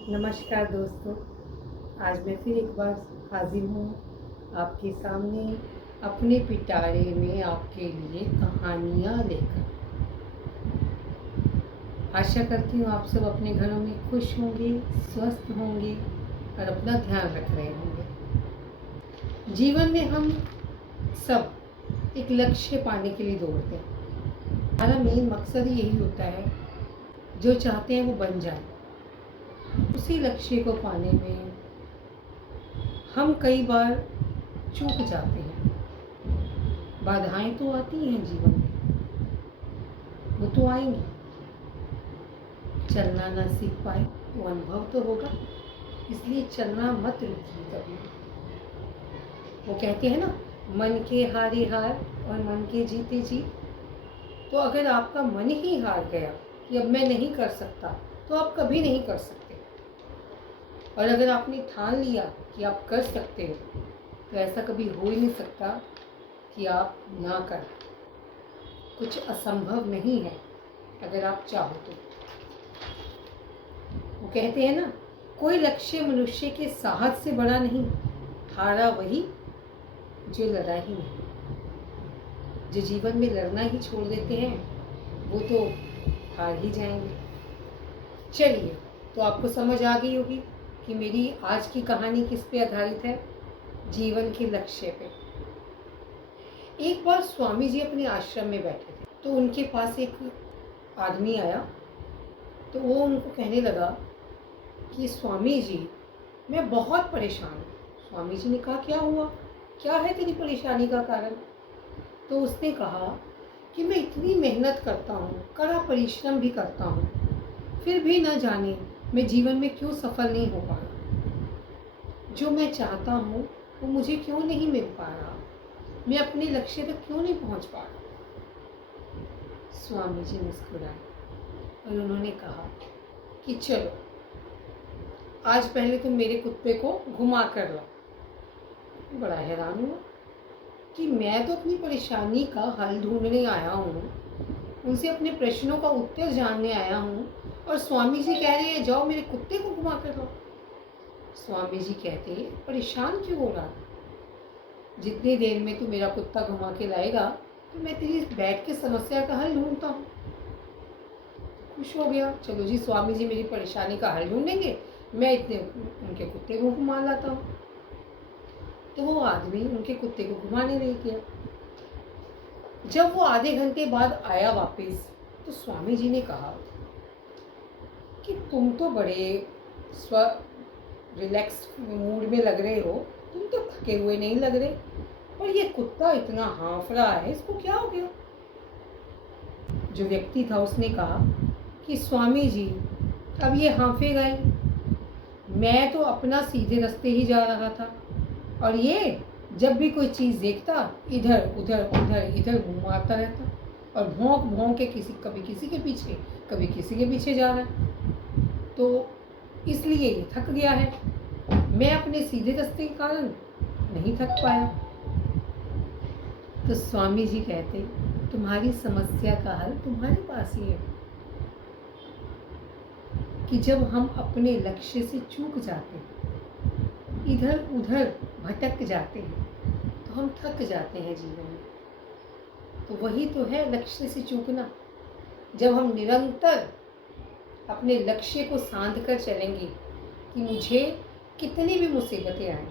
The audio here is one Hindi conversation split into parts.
नमस्कार दोस्तों। आज मैं फिर एक बार हाजिर हूँ आपके सामने अपने पिटारे में आपके लिए कहानियाँ लेकर। आशा करती हूँ आप सब अपने घरों में खुश होंगे, स्वस्थ होंगे और अपना ध्यान रख रहे होंगे। जीवन में हम सब एक लक्ष्य पाने के लिए दौड़ते हैं। हमारा मेन मकसद यही होता है, जो चाहते हैं वो बन जाए। उसी लक्ष्य को पाने में हम कई बार चूक जाते हैं। बाधाएं तो आती हैं जीवन में, वो तो आएंगी। चलना ना सीख पाए तो अनुभव तो होगा, इसलिए चलना मत रुकिए कभी। वो कहते हैं ना, मन के हारे हार और मन के जीते जीत। तो अगर आपका मन ही हार गया कि अब मैं नहीं कर सकता, तो आप कभी नहीं कर सकते। और अगर आपने ठान लिया कि आप कर सकते हो, तो ऐसा कभी हो ही नहीं सकता कि आप ना करें। कुछ असंभव नहीं है अगर आप चाहो तो। वो कहते हैं ना, कोई लक्ष्य मनुष्य के साहस से बड़ा नहीं, हारा वही जो लड़ा ही नहीं। जो जीवन में लड़ना ही छोड़ देते हैं वो तो हार ही जाएंगे। चलिए, तो आपको समझ आ गई होगी कि मेरी आज की कहानी किस पे आधारित है। जीवन के लक्ष्य पे। एक बार स्वामी जी अपने आश्रम में बैठे थे, तो उनके पास एक आदमी आया। तो वो उनको कहने लगा कि स्वामी जी, मैं बहुत परेशान हूँ। स्वामी जी ने कहा, क्या हुआ, क्या है तेरी परेशानी का कारण? तो उसने कहा कि मैं इतनी मेहनत करता हूँ, कड़ा परिश्रम भी करता हूँ, फिर भी न जाने मैं जीवन में क्यों सफल नहीं हो पा रहा। जो मैं चाहता हूँ वो मुझे क्यों नहीं मिल पा रहा, मैं अपने लक्ष्य तक क्यों नहीं पहुँच पा रहा। स्वामी जी मुस्कुराए और उन्होंने कहा कि चलो, आज पहले तुम मेरे कुत्ते को घुमा कर लो। बड़ा हैरान हुआ कि मैं तो अपनी परेशानी का हल ढूंढने आया हूँ, उनसे अपने प्रश्नों का उत्तर जानने आया हूँ, और स्वामी जी कह रहे हैं जाओ मेरे कुत्ते को घुमा कर लो। स्वामी जी कहते हैं, परेशान क्यों हो रहा? जितनी देर में तू मेरा कुत्ता घुमा के लाएगा तो मैं तेरी बैठ के समस्या का हल ढूंढता हूँ। खुश हो गया, चलो जी स्वामी जी मेरी परेशानी का हल ढूंढेंगे, मैं इतने उनके कुत्ते को घुमा लाता हूँ। तो वो आदमी उनके कुत्ते को घुमाने नहीं गया। जब वो आधे घंटे बाद आया वापस, तो स्वामी जी ने कहा कि तुम तो बड़े रिलैक्स मूड में लग रहे हो, तुम तो थके हुए नहीं लग रहे, पर ये कुत्ता इतना हाँफ रहा है, इसको क्या हो गया? जो व्यक्ति था उसने कहा कि स्वामी जी, अब ये हाँफेगा ही, मैं तो अपना सीधे रास्ते ही जा रहा था, और ये जब भी कोई चीज़ देखता इधर उधर उधर इधर मुँह मारता रहता, और भौंक भौंक के कभी किसी के पीछे कभी किसी के पीछे जा रहा है। तो इसलिए ये थक गया है, मैं अपने सीधे रास्ते के कारण नहीं थक पाया। तो स्वामी जी कहते, तुम्हारी समस्या का हल तुम्हारे पास ही है कि जब हम अपने लक्ष्य से चूक जाते हैं, इधर उधर भटक जाते हैं, तो हम थक जाते हैं जीवन में। तो वही तो है लक्ष्य से चूकना। जब हम निरंतर अपने लक्ष्य को साध कर चलेंगे कि मुझे कितनी भी मुसीबतें आए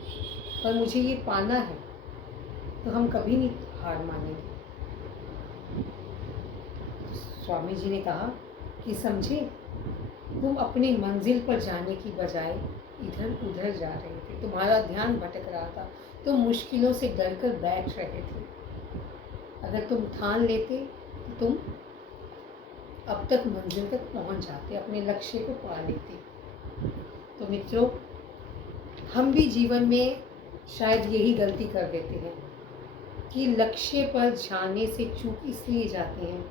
पर मुझे ये पाना है, तो हम कभी नहीं हार मानेंगे। स्वामी जी ने कहा कि समझे, तुम अपनी मंजिल पर जाने की बजाय इधर उधर जा रहे थे, तुम्हारा ध्यान भटक रहा था, तुम मुश्किलों से डरकर बैठ रहे थे। अगर तुम ठान लेते तो तुम अब तक मंजिल तक पहुंच जाते, अपने लक्ष्य को पा लेते। तो मित्रों, हम भी जीवन में शायद यही गलती कर देते हैं कि लक्ष्य पर जाने से चूक इसलिए जाते हैं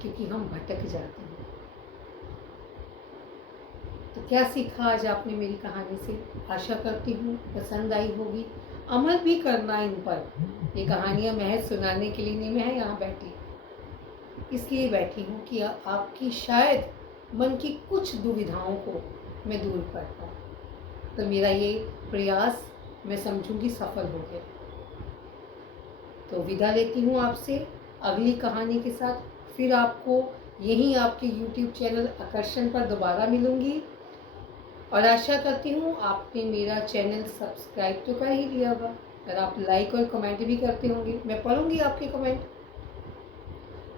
क्योंकि हम भटक जाते हैं। तो क्या सीखा आज आपने मेरी कहानी से? आशा करती हूँ पसंद आई होगी। अमल भी करना इन पर। ये कहानियाँ महज सुनाने के लिए नहीं मैं यहाँ बैठी, इसलिए बैठी हूँ कि आपकी शायद मन की कुछ दुविधाओं को मैं दूर कर पाऊँ। तो मेरा ये प्रयास मैं समझूंगी सफल हो गया। तो विदा लेती हूँ आपसे अगली कहानी के साथ। फिर आपको यहीं आपके YouTube चैनल आकर्षण पर दोबारा मिलूंगी, और आशा करती हूँ आपने मेरा चैनल सब्सक्राइब तो कर ही लिया होगा, और आप लाइक और कमेंट भी करते होंगे। मैं पढ़ूंगी आपके कमेंट।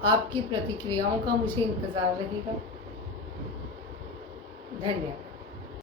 आपकी प्रतिक्रियाओं का मुझे इंतज़ार रहेगा। धन्यवाद।